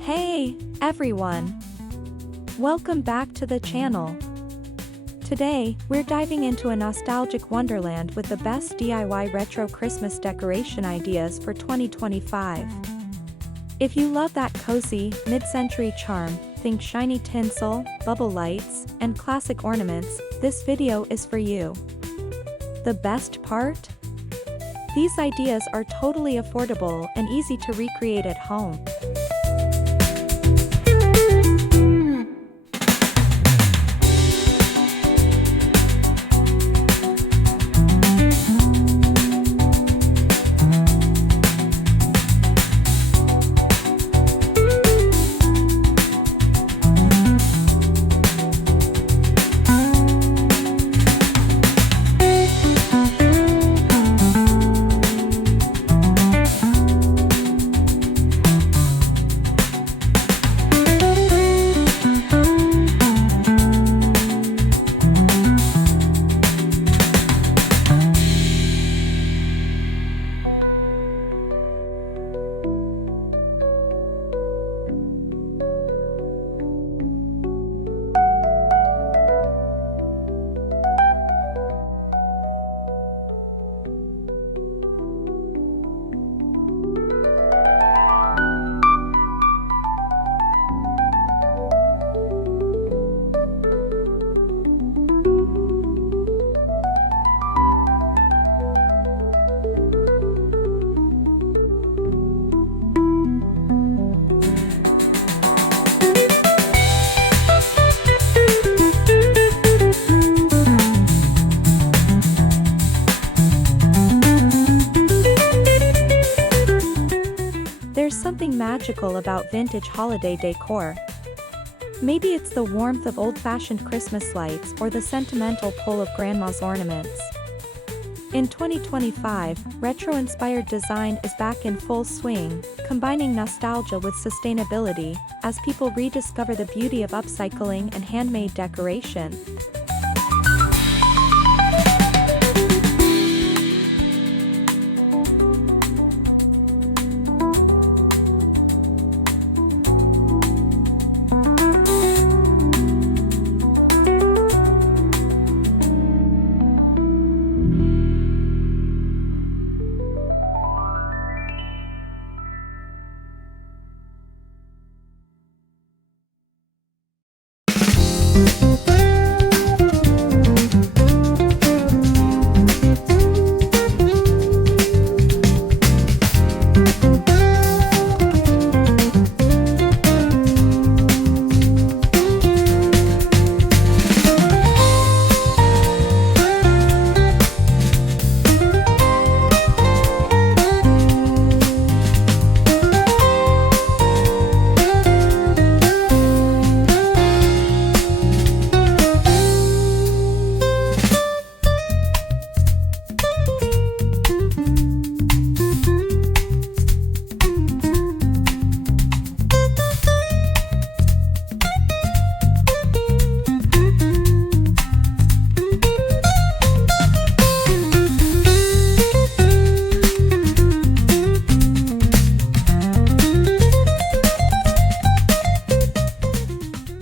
Hey, everyone! Welcome back to the channel. Today, we're diving into a nostalgic wonderland with the best DIY retro Christmas decoration ideas for 2025. If you love that cozy, mid-century charm, think shiny tinsel, bubble lights, and classic ornaments, this video is for you. The best part? These ideas are totally affordable and easy to recreate at home. There's something magical about vintage holiday decor. Maybe it's the warmth of old-fashioned Christmas lights or the sentimental pull of grandma's ornaments. In 2025, retro-inspired design is back in full swing, combining nostalgia with sustainability, as people rediscover the beauty of upcycling and handmade decoration.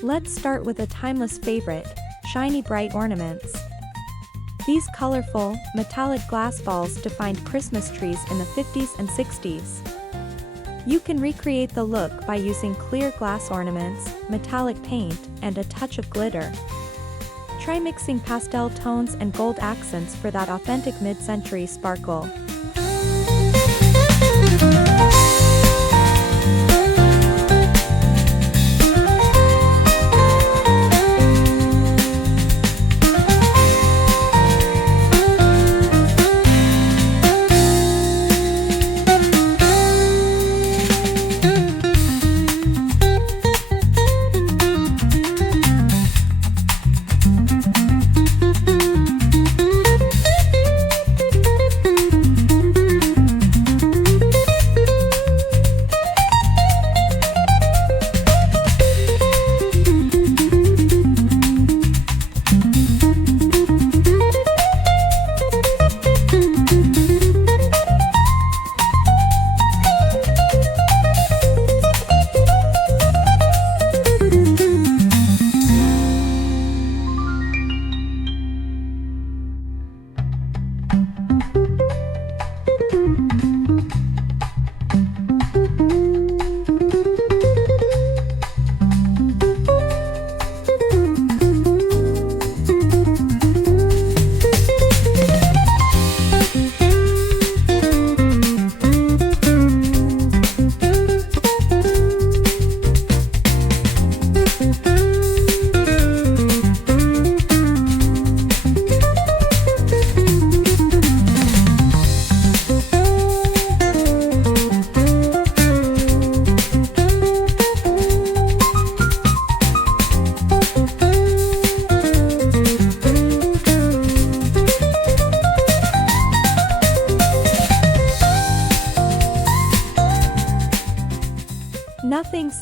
Let's start with a timeless favorite, Shiny Brite ornaments. These colorful, metallic glass balls defined Christmas trees in the 50s and 60s. You can recreate the look by using clear glass ornaments, metallic paint, and a touch of glitter. Try mixing pastel tones and gold accents for that authentic mid-century sparkle.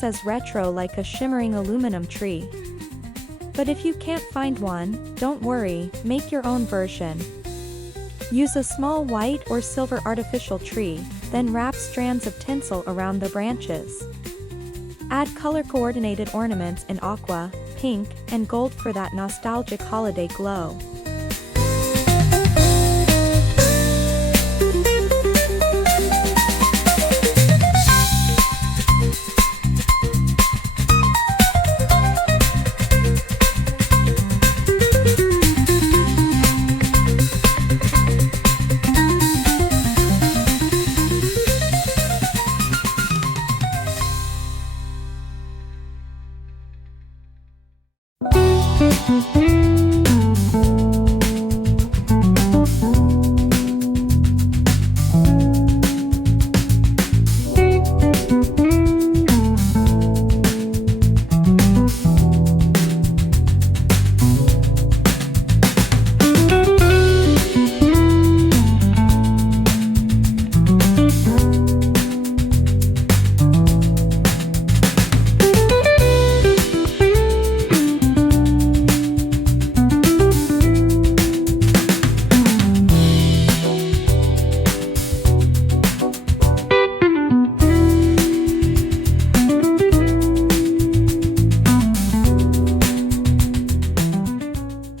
as retro like a shimmering aluminum tree. But if you can't find one, don't worry, make your own version. Use a small white or silver artificial tree, then wrap strands of tinsel around the branches. Add color-coordinated ornaments in aqua, pink, and gold for that nostalgic holiday glow.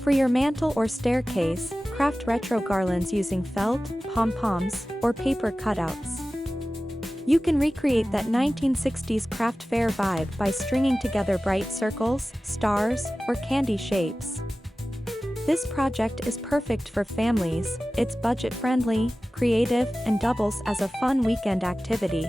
For your mantel or staircase, craft retro garlands using felt, pom-poms, or paper cutouts. You can recreate that 1960s craft fair vibe by stringing together bright circles, stars, or candy shapes. This project is perfect for families, it's budget-friendly, creative, and doubles as a fun weekend activity.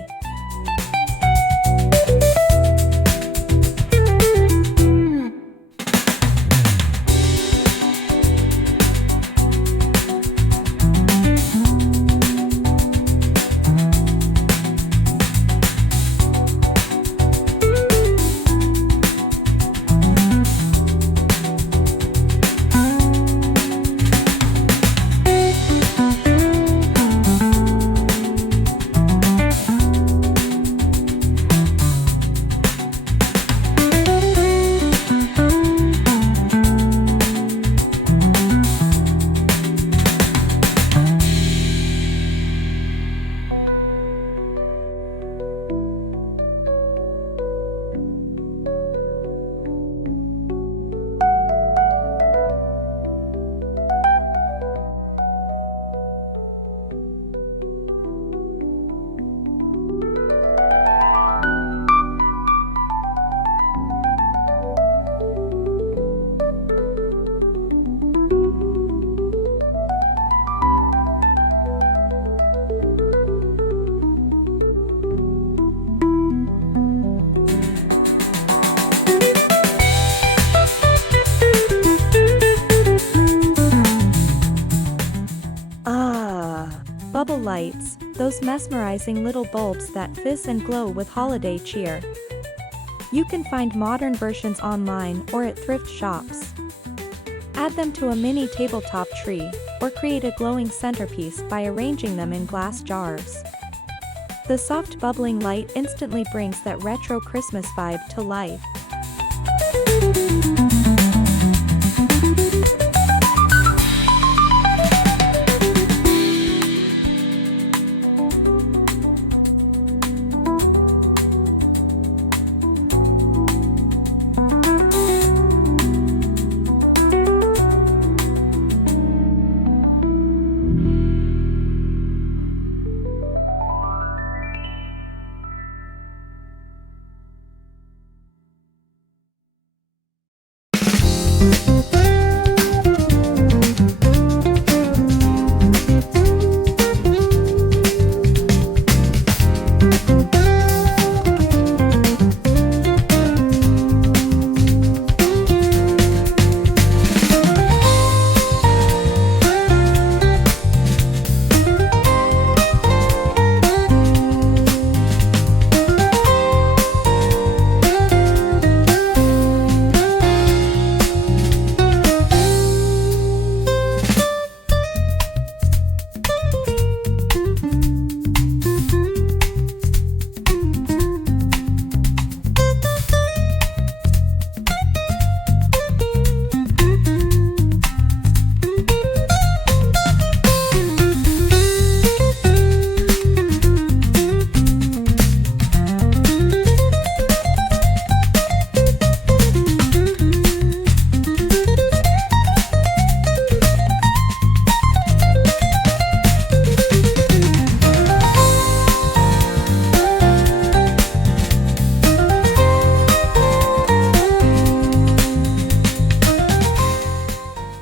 Bubble lights, those mesmerizing little bulbs that fizz and glow with holiday cheer. You can find modern versions online or at thrift shops. Add them to a mini tabletop tree, or create a glowing centerpiece by arranging them in glass jars. The soft bubbling light instantly brings that retro Christmas vibe to life.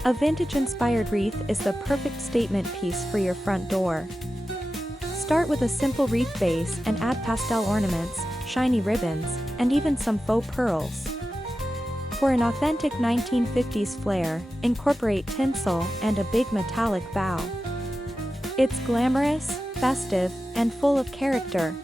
A vintage-inspired wreath is the perfect statement piece for your front door. Start with a simple wreath base and add pastel ornaments, shiny ribbons, and even some faux pearls. For an authentic 1950s flair, incorporate tinsel and a big metallic bow. It's glamorous, festive, and full of character.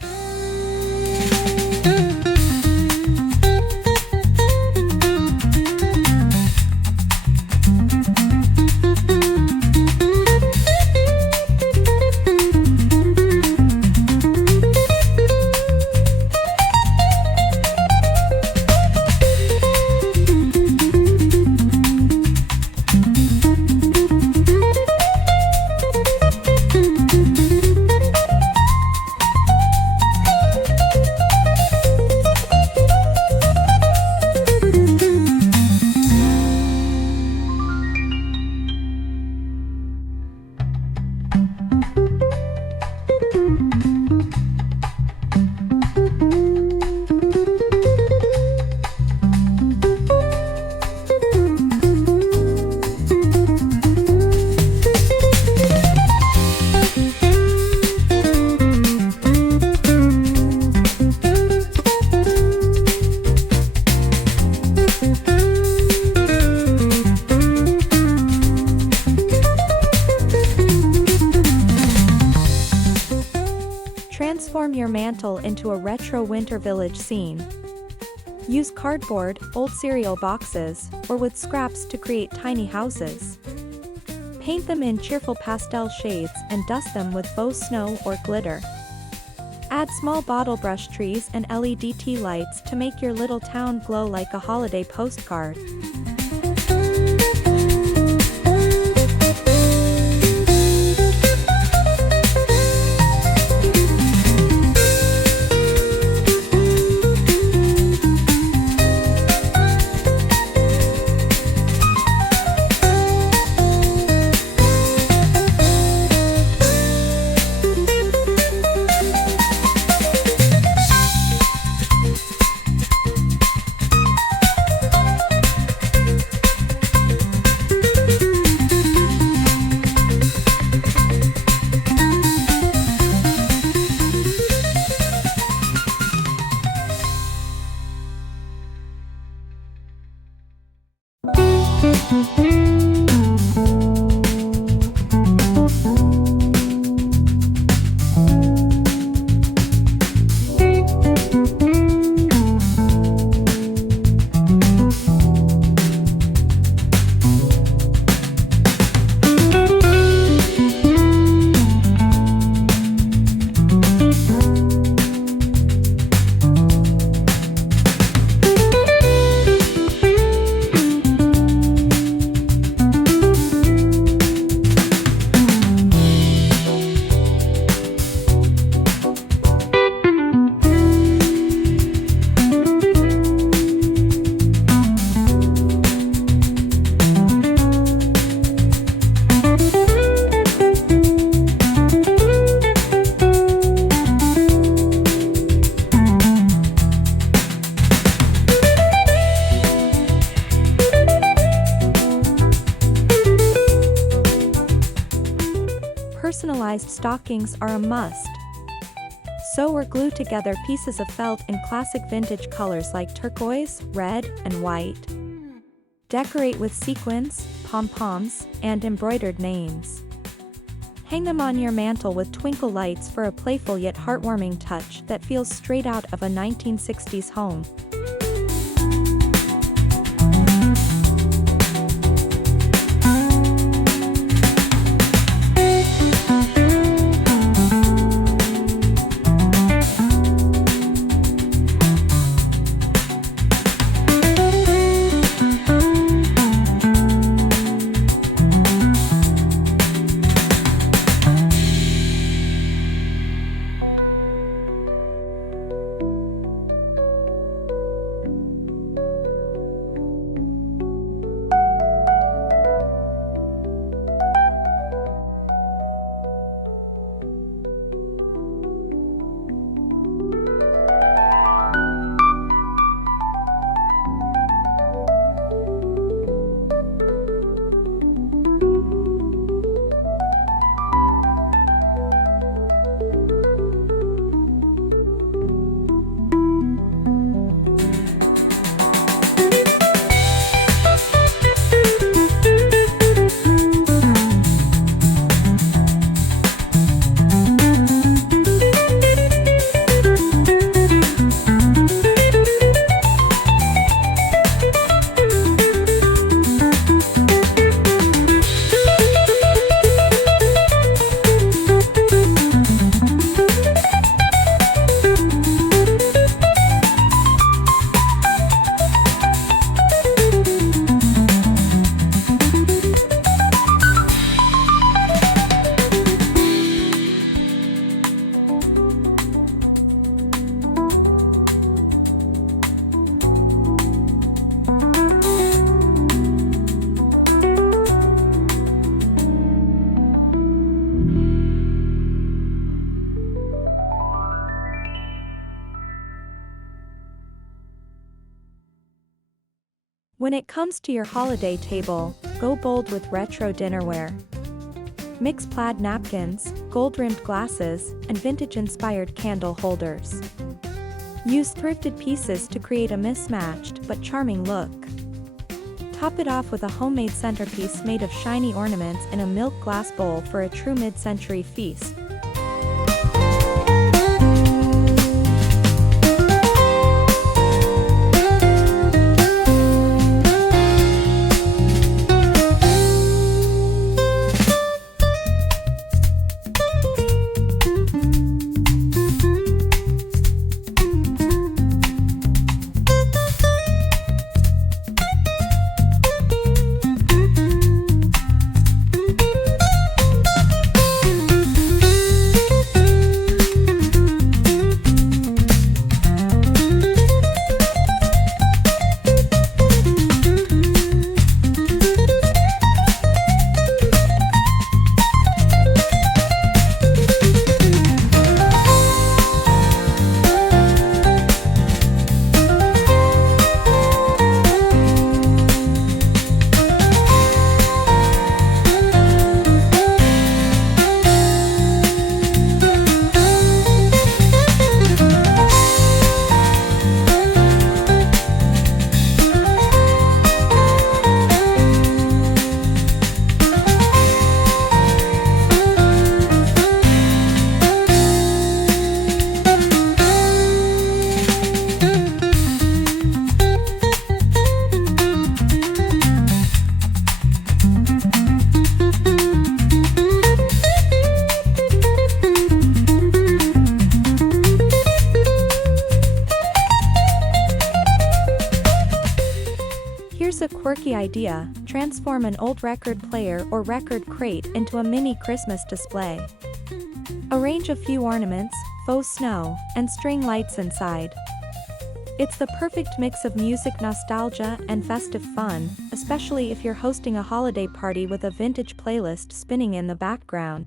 Transform your mantel into a retro winter village scene. Use cardboard, old cereal boxes, or wood scraps to create tiny houses. Paint them in cheerful pastel shades and dust them with faux snow or glitter. Add small bottle brush trees and LED tea lights to make your little town glow like a holiday postcard. Personalized stockings are a must. Sew or glue together pieces of felt in classic vintage colors like turquoise, red, and white. Decorate with sequins, pom-poms, and embroidered names. Hang them on your mantel with twinkle lights for a playful yet heartwarming touch that feels straight out of a 1960s home. When it comes to your holiday table, go bold with retro dinnerware. Mix plaid napkins, gold-rimmed glasses, and vintage-inspired candle holders. Use thrifted pieces to create a mismatched but charming look. Top it off with a homemade centerpiece made of shiny ornaments in a milk glass bowl for a true mid-century feast. Here's a quirky idea: transform an old record player or record crate into a mini Christmas display. Arrange a few ornaments, faux snow, and string lights inside. It's the perfect mix of music nostalgia and festive fun, especially if you're hosting a holiday party with a vintage playlist spinning in the background.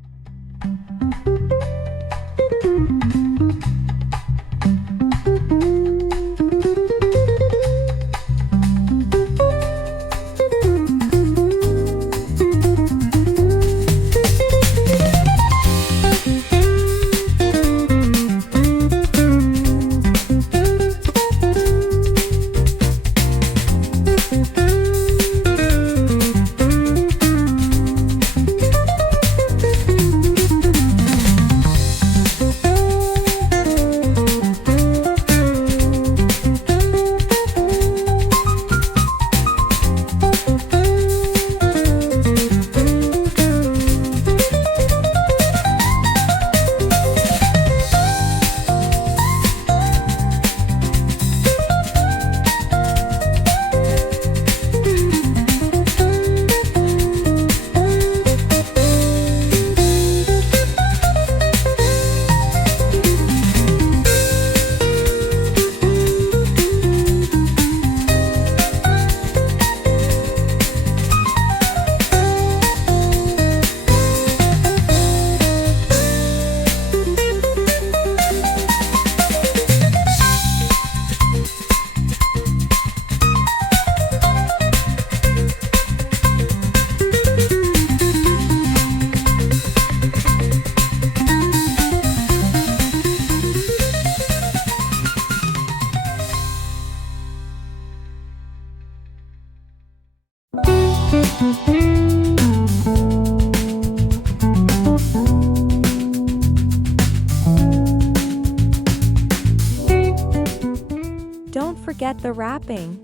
Don't forget the wrapping.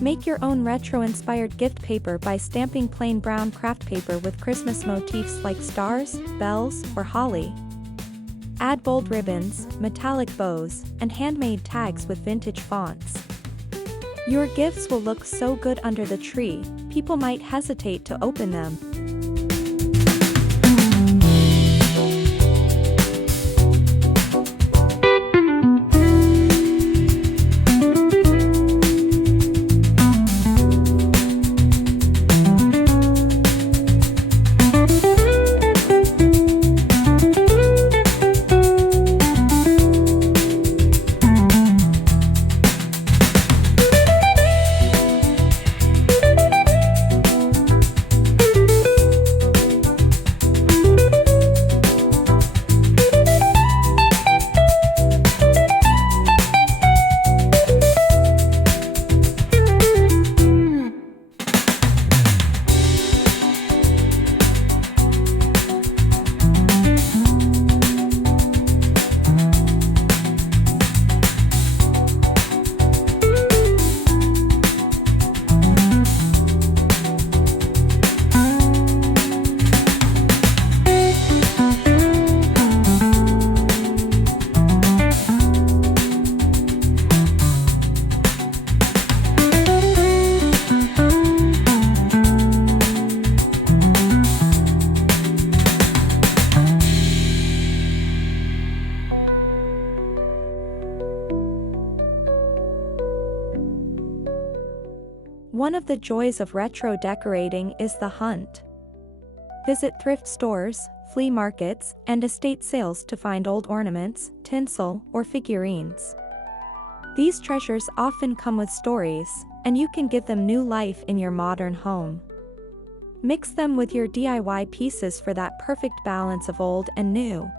Make your own retro-inspired gift paper by stamping plain brown craft paper with Christmas motifs like stars, bells, or holly. Add bold ribbons, metallic bows, and handmade tags with vintage fonts. Your gifts will look so good under the tree, people might hesitate to open them. One of the joys of retro decorating is the hunt. Visit thrift stores, flea markets, and estate sales to find old ornaments, tinsel, or figurines. These treasures often come with stories, and you can give them new life in your modern home. Mix them with your DIY pieces for that perfect balance of old and new.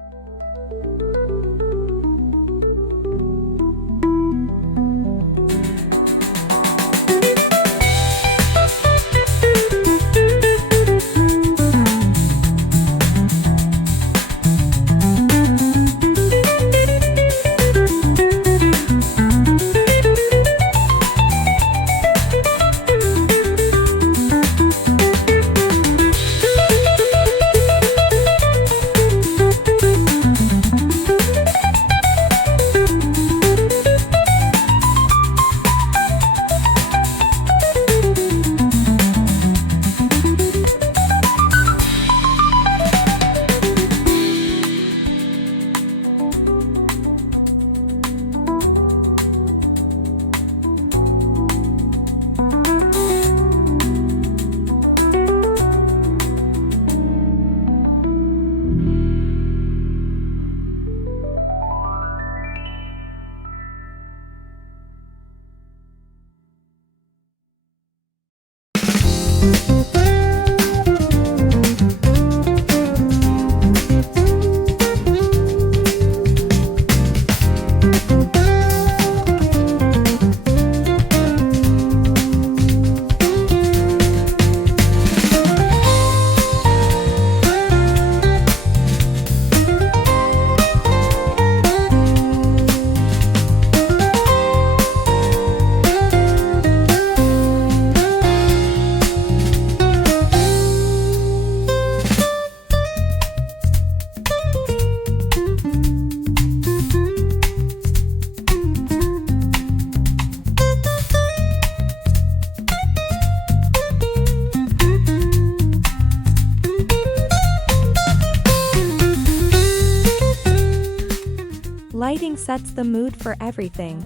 Lighting sets the mood for everything.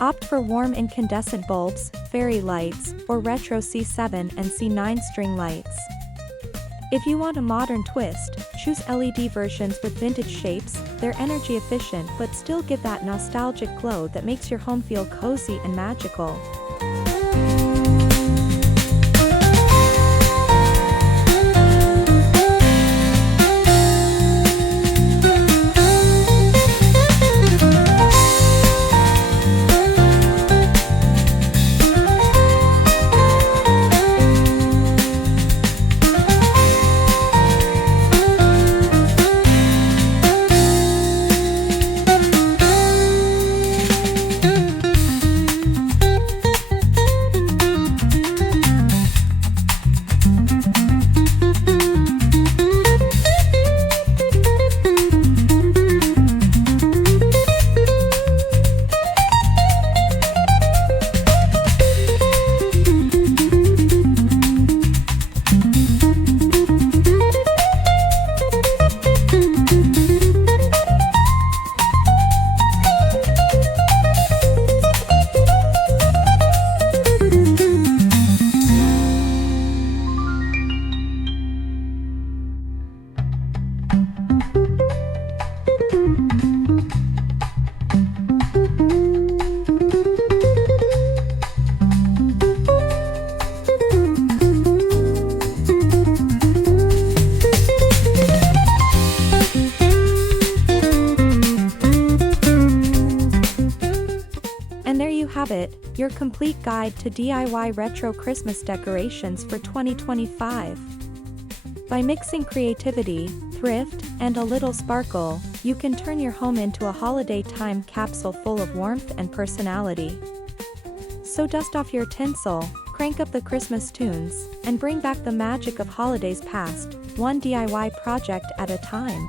Opt for warm incandescent bulbs, fairy lights, or retro C7 and C9 string lights. If you want a modern twist, choose LED versions with vintage shapes. They're energy efficient but still give that nostalgic glow that makes your home feel cozy and magical. And there you have it, your complete guide to DIY retro Christmas decorations for 2025. By mixing creativity, thrift, and a little sparkle, you can turn your home into a holiday time capsule full of warmth and personality. So dust off your tinsel, crank up the Christmas tunes, and bring back the magic of holidays past, one DIY project at a time.